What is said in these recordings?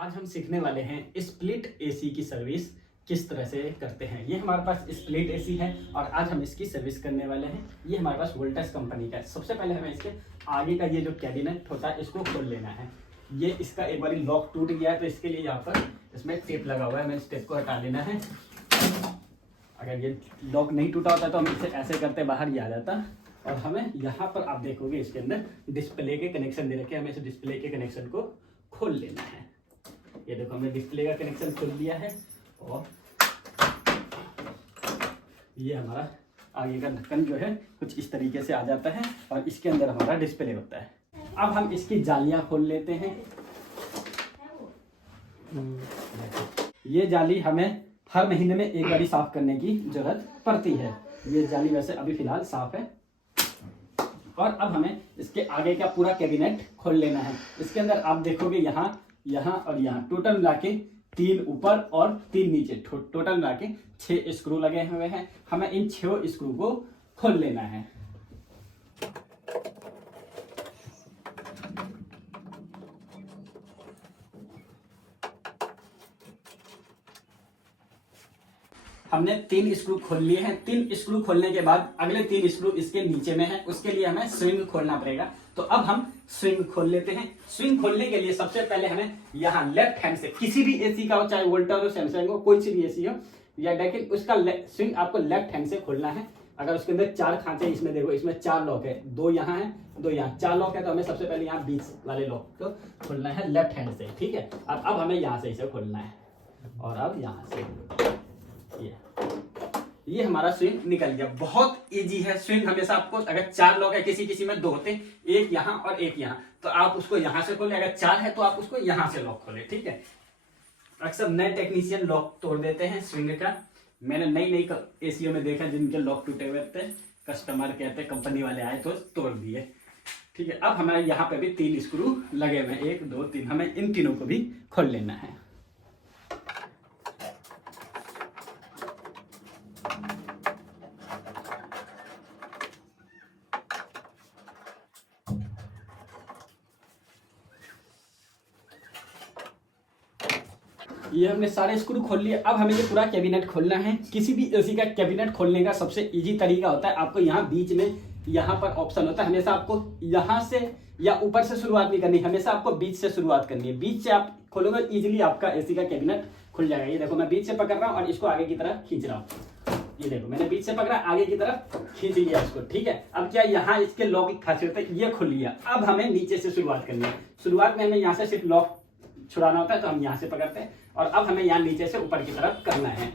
आज हम सीखने वाले हैं स्प्लिट एसी की सर्विस किस तरह से करते हैं। ये हमारे पास स्प्लिट एसी है और आज हम इसकी सर्विस करने वाले हैं। ये हमारे पास वोल्टास कंपनी का है। सबसे पहले हमें इसके आगे का ये जो कैबिनेट होता है इसको खोल लेना है। ये इसका एक बार लॉक टूट गया है तो इसके लिए यहाँ पर इसमें टेप लगा हुआ है, हमें इस टेप को हटा लेना है। अगर ये लॉक नहीं टूटा होता तो हम इसे ऐसे करते बाहर ही आ जाता। और हमें यहाँ पर आप देखोगे इसके अंदर डिस्प्ले के कनेक्शन दे रखे हैं, हमें इस डिस्प्ले के कनेक्शन को खोल लेना है। ये देखो हमने डिस्प्ले का कनेक्शन खोल दिया है और ये हमारा आगे का ढक्कन जो है कुछ इस तरीके से आ जाता है और इसके अंदर हमारा डिस्प्ले होता है। अब हम इसकी जालियां खोल लेते हैं। ये जाली हमें हर महीने में एक बारी साफ करने की जरूरत पड़ती है। ये जाली वैसे अभी फिलहाल साफ है। और अब हमें इसके आगे का पूरा कैबिनेट खोल लेना है। इसके अंदर आप देखोगे यहाँ और यहाँ टोटल मिला के 3 ऊपर और 3 नीचे, टोटल मिला के 6 स्क्रू लगे हुए हैं। हमें इन 6 स्क्रू को खोल लेना है। हमने 3 स्क्रू खोल लिए हैं। 3 स्क्रू खोलने के बाद अगले 3 स्क्रू इसके नीचे में है, उसके लिए हमें स्विंग खोलना पड़ेगा। तो अब हम स्विंग खोल लेते हैं। स्विंग खोलने के लिए सबसे पहले हमें यहाँ लेफ्ट हैंड से किसी भी एसी का हो, चाहे वोल्टास हो, सैमसंग हो, कोई सी भी एसी हो या लेकिन उसका स्विंग आपको लेफ्ट हैंड से खोलना है। अगर उसके अंदर 4 खांचे, इसमें देखो इसमें 4 लॉक है, 2 यहाँ है 2 यहाँ, 4 लॉक है। तो हमें सबसे पहले यहाँ बीच वाले लॉक को खोलना है लेफ्ट हैंड से, ठीक है। अब हमें यहाँ से इसे खोलना है और अब यहाँ से ये हमारा स्विंग निकल गया। बहुत इजी है स्विंग। हमेशा आपको अगर 4 लॉक है, किसी में 2 होते, एक यहाँ और एक यहाँ, तो आप उसको यहाँ से खोले। अगर 4 है तो आप उसको यहाँ से लॉक खोले, ठीक है। अक्सर नए टेक्नीशियन लॉक तोड़ देते हैं स्विंग का। मैंने नई एसीओ में देखा जिनके लॉक टूटे हुए थे, कस्टमर कहते कंपनी वाले आए तो तोड़ दिए, ठीक है। अब हमारे यहाँ पे भी 3 स्क्रू लगे हुए हैं, 1 2 3। हमें इन तीनों को भी खोल लेना है। ये हमने सारे स्क्रू खोल लिए। अब हमें ये पूरा कैबिनेट खोलना है। किसी भी एसी का कैबिनेट खोलने का सबसे इजी तरीका होता है, आपको यहाँ बीच में यहाँ पर ऑप्शन होता है। हमेशा आपको यहाँ से या ऊपर से शुरुआत नहीं करनी, हमेशा आपको बीच से शुरुआत करनी है। बीच से आप खोलोगे इजीली आपका एसी का कैबिनेट खुल जाएगा। ये देखो मैं बीच से पकड़ रहा हूँ और इसको आगे की तरफ खींच रहा हूँ। ये देखो मैंने बीच से पकड़ा, आगे की तरफ खींच लिया इसको, ठीक है। अब क्या यहाँ इसके लॉक की खासियत है, ये खुल लिया। अब हमें नीचे से शुरुआत करनी है। शुरुआत में हमें यहाँ से सिर्फ लॉक छुड़ाना होता है, तो हम यहाँ से पकड़ते हैं और अब हमें यहाँ नीचे से ऊपर की तरफ करना है।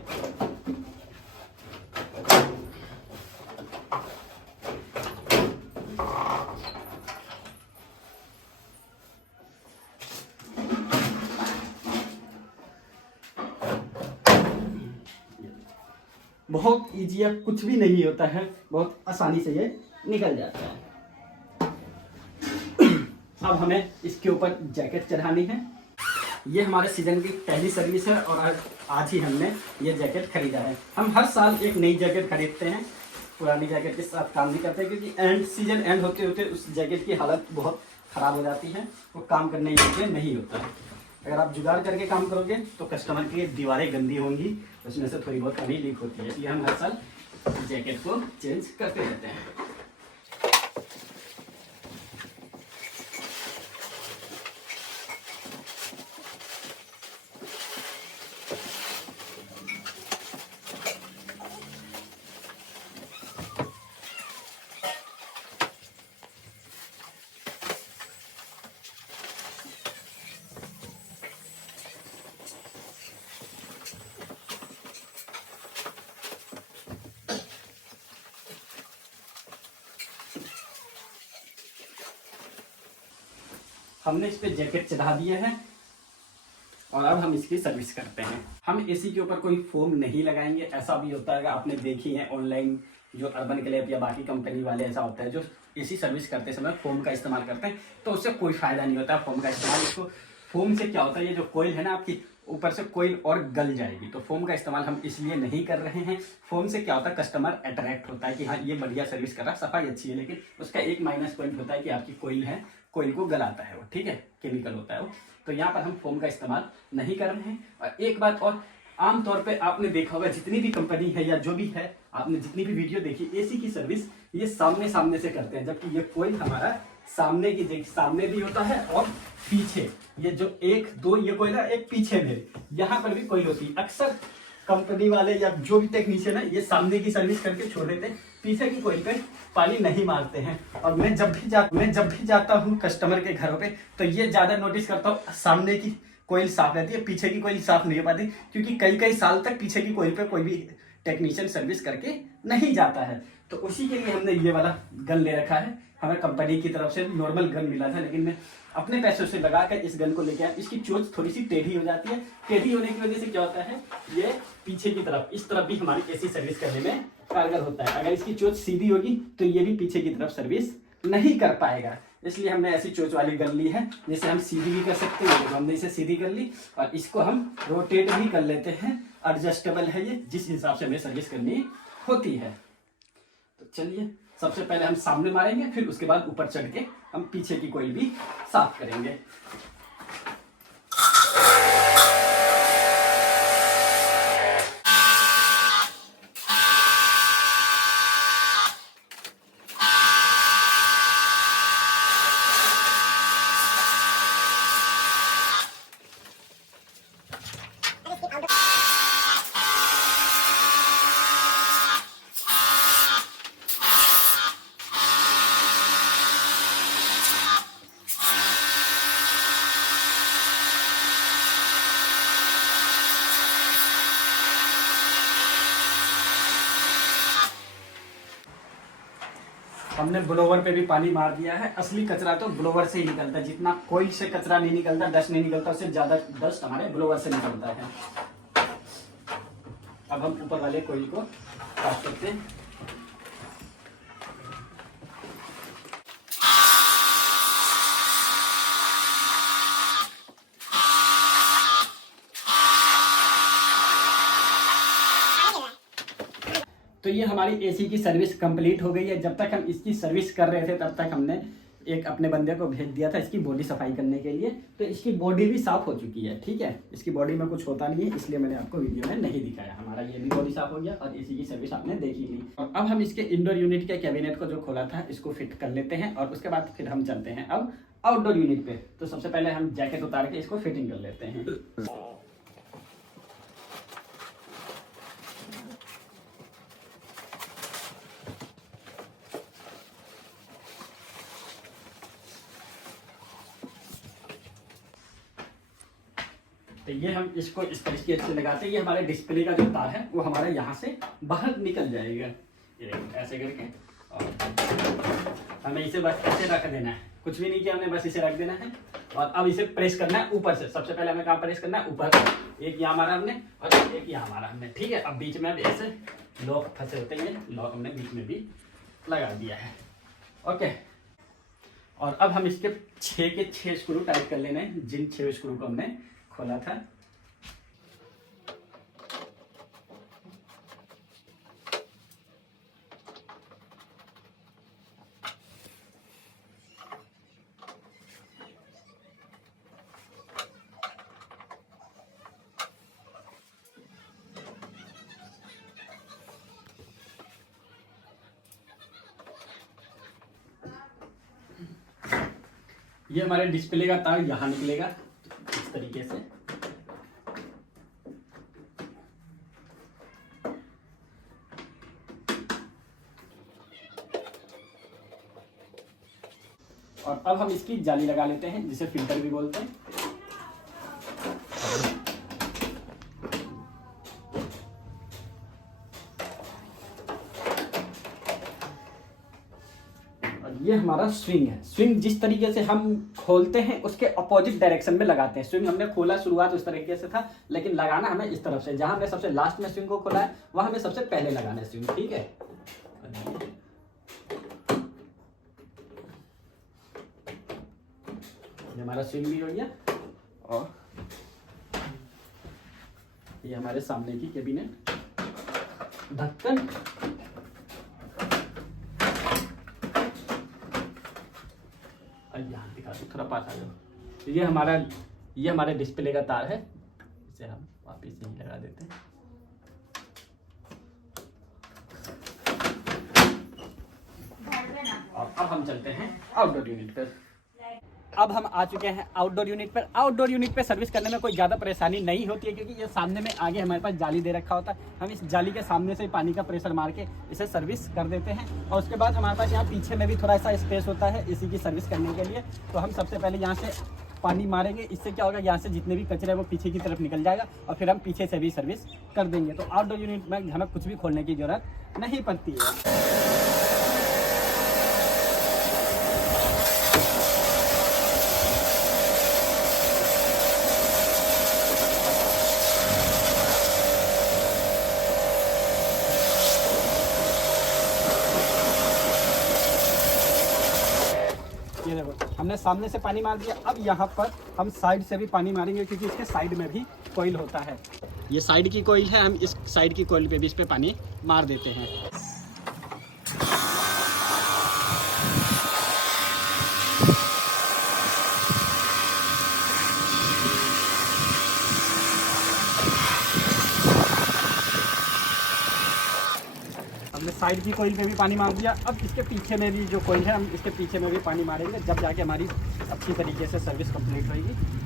बहुत इजी है, कुछ भी नहीं होता है, बहुत आसानी से ये निकल जाता है। अब हमें इसके ऊपर जैकेट चढ़ानी है। ये हमारे सीजन की पहली सर्विस है और आज ही हमने ये जैकेट खरीदा है। हम हर साल एक नई जैकेट खरीदते हैं, पुरानी जैकेट के साथ काम नहीं करते, क्योंकि सीजन एंड होते होते उस जैकेट की हालत बहुत ख़राब हो जाती है, वो काम करने योग्य नहीं होता है। अगर आप जुगाड़ करके काम करोगे तो कस्टमर की दीवारें गंदी होंगी, उसमें से थोड़ी बहुत पानी लीक होती है। इसलिए हम हर साल जैकेट को चेंज करते रहते हैं। हमने इस पे जैकेट चढ़ा दिया है और अब हम इसकी सर्विस करते हैं। हम एसी के ऊपर कोई फोम नहीं लगाएंगे। ऐसा भी होता है, आपने देखी है ऑनलाइन जो अर्बन क्लैप या बाकी कंपनी वाले, ऐसा होता है जो एसी सर्विस करते समय फोम का इस्तेमाल करते हैं, तो उससे कोई फायदा नहीं होता फोम का इस्तेमाल। उसको फोम से क्या होता है, ये जो कोयल है ना आपकी, ऊपर से कोयल और गल जाएगी। तो फोम का इस्तेमाल हम इसलिए नहीं कर रहे हैं। फोम से क्या होता है, कस्टमर अट्रैक्ट होता है कि हाँ ये बढ़िया सर्विस कर रहा है, सफाई अच्छी है, लेकिन उसका एक माइनस पॉइंट होता है कि आपकी कोयल है, कोयल को गलाता है वो, ठीक है, केमिकल होता है वो। तो यहाँ पर हम फोम का इस्तेमाल नहीं कर रहे हैं। और एक बात और, आमतौर पे आपने देखा होगा जितनी भी कंपनी है या जो भी है, आपने जितनी भी वीडियो देखी, एसी की सर्विस ये सामने सामने से करते हैं, जबकि ये कोयल हमारा सामने की सामने भी होता है और पीछे, ये जो एक दो ये कोयल है, एक पीछे में, यहाँ पर भी कोयल होती है। अक्सर कंपनी वाले या जो भी टेक्नीशियन है ये सामने की सर्विस करके छोड़ देते हैं, पीछे की कोयल पे पानी नहीं मारते हैं। और मैं जब भी जाता हूँ कस्टमर के घरों पे, तो ये ज्यादा नोटिस करता हूँ, सामने की कोयल साफ रहती है, पीछे की कोयल साफ नहीं हो पाती, क्योंकि कई कई साल तक पीछे की कोयल पे कोई भी टेक्नीशियन सर्विस करके नहीं जाता है। तो उसी के लिए हमने ये वाला गन ले रखा है। हमें कंपनी की तरफ से नॉर्मल गन मिला था, लेकिन मैं अपने पैसों से लगाकर इस गन को लेके आया। इसकी चोंच थोड़ी सी टेढ़ी हो जाती है, टेढ़ी होने की वजह से क्या होता है, ये पीछे की तरफ, इस तरफ भी हमारी एसी सर्विस करने में कारगर होता है। अगर इसकी चोंच सीधी होगी तो ये भी पीछे की तरफ सर्विस नहीं कर पाएगा, इसलिए हमने ऐसी चोंच वाली गन ली है, जिसे हम सीधी भी कर सकते हैं। हमने इसे सीधी कर ली और इसको हम रोटेट भी कर लेते हैं, एडजस्टेबल है ये, जिस हिसाब से हमें सर्विस करनी होती है। तो चलिए, सबसे पहले हम सामने मारेंगे, फिर उसके बाद ऊपर चढ़ के हम पीछे की कोयल भी साफ करेंगे। हमने ब्लोवर पे भी पानी मार दिया है। असली कचरा तो ब्लोवर से ही निकलता है, जितना कोयल से कचरा नहीं निकलता, डस्ट नहीं निकलता, उससे ज्यादा डस्ट हमारे ब्लोवर से निकलता है। अब हम ऊपर वाले कोयल को साफ करते हैं। तो ये हमारी एसी की सर्विस कंप्लीट हो गई है। जब तक हम इसकी सर्विस कर रहे थे तब तक हमने एक अपने बंदे को भेज दिया था इसकी बॉडी सफाई करने के लिए। तो इसकी बॉडी भी साफ हो चुकी है, ठीक है। इसकी बॉडी में कुछ होता नहीं है, इसलिए मैंने आपको वीडियो में नहीं दिखाया। हमारा ये भी बॉडी साफ हो गया और एसी की सर्विस आपने देख ही ली। और अब हम इसके इंडोर यूनिट के कैबिनेट को जो खोला था इसको फिट कर लेते हैं और उसके बाद फिर हम चलते हैं अब आउटडोर यूनिट पे। तो सबसे पहले हम जैकेट उतार के इसको फिटिंग कर लेते हैं। तो ये हम इसको इस तरीके से लगाते हैं, ये हमारे डिस्प्ले का जो तार है वो हमारे यहाँ से बाहर निकल जाएगा, ये देखो ऐसे करके। और हमें इसे बस ऐसे रख देना है, कुछ भी नहीं किया हमने, बस इसे रख देना है। और अब इसे प्रेस करना है ऊपर से। सबसे पहले हमें कहाँ प्रेस करना है, ऊपर। एक यहाँ मारा हमने और एक यहाँ मारा हमने, ठीक है। अब बीच में अब ऐसे लॉक फंसे होते हैं, लॉक हमने बीच में भी लगा दिया है, ओके। और अब हम इसके 6 के 6 स्क्रू टाइट कर लेने हैं, जिन 6 स्क्रू को हमने खोला था। ये हमारे डिस्प्ले का तार यहाँ निकलेगा इस तरीके से। और अब हम इसकी जाली लगा लेते हैं, जिसे फिल्टर भी बोलते हैं। ये हमारा स्विंग है। स्विंग जिस तरीके से हम खोलते हैं उसके अपोजिट डायरेक्शन में लगाते हैं। स्विंग हमने खोला शुरुआत उस तरीके से था, लेकिन लगाना हमें इस तरफ से। जहां हमने सबसे लास्ट में स्विंग को खोला है वहां हमें सबसे पहले लगाना है स्विंग, ठीक है। ये हमारा स्विंग भी हो गया। और ये हमारे सामने की कैबिनेट, ढक्कन, यहाँ दिखा दो, थोड़ा पास आ जाओ। ये हमारे डिस्प्ले का तार है, इसे हम वापिस यहीं लगा देते हैं। और अब हम चलते हैं आउटडोर यूनिट पर। अब हम आ चुके हैं आउटडोर यूनिट पर। आउटडोर यूनिट पे सर्विस करने में कोई ज़्यादा परेशानी नहीं होती है, क्योंकि ये सामने में आगे हमारे पास जाली दे रखा होता है। हम इस जाली के सामने से पानी का प्रेशर मार के इसे सर्विस कर देते हैं। और उसके बाद हमारे पास यहाँ पीछे में भी थोड़ा सा स्पेस होता है एसी की सर्विस करने के लिए। तो हम सबसे पहले यहाँ से पानी मारेंगे, इससे क्या होगा, यहाँ से जितने भी कचरे हैं वो पीछे की तरफ निकल जाएगा और फिर हम पीछे से भी सर्विस कर देंगे। तो आउटडोर यूनिट में हमें कुछ भी खोलने की ज़रूरत नहीं पड़ती है। ये देखो, हमने सामने से पानी मार दिया। अब यहाँ पर हम साइड से भी पानी मारेंगे, क्योंकि इसके साइड में भी कोयल होता है। ये साइड की कोयल है, हम इस साइड की कोयल पे भी इस पे पानी मार देते हैं। हमने साइड की कोयल पे भी पानी मार दिया। अब इसके पीछे में भी जो कोयल है, हम इसके पीछे में भी पानी मारेंगे, जब जाके हमारी अच्छी तरीके से सर्विस कंप्लीट होगी।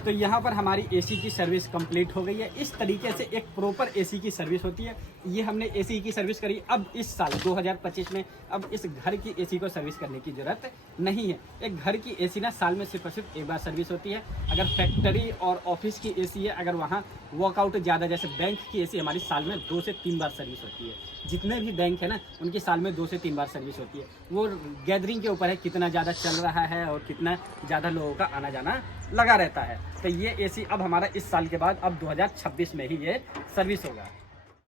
तो यहाँ पर हमारी एसी की सर्विस कंप्लीट हो गई है। इस तरीके से एक प्रॉपर एसी की सर्विस होती है। ये हमने एसी की सर्विस करी। अब इस साल 2025 में अब इस घर की एसी को सर्विस करने की ज़रूरत नहीं है। एक घर की एसी ना साल में सिर्फ और सिर्फ एक बार सर्विस होती है। अगर फैक्ट्री और ऑफिस की एसी है, अगर वहाँ वर्कआउट ज़्यादा, जैसे बैंक की एसी हमारी साल में 2 से 3 बार सर्विस होती है। जितने भी बैंक है ना, उनकी साल में 2 से 3 बार सर्विस होती है। वो गैदरिंग के ऊपर है, कितना ज़्यादा चल रहा है और कितना ज़्यादा लोगों का आना जाना लगा रहता है। तो ये एसी अब हमारा इस साल के बाद अब 2026 में ही ये सर्विस होगा।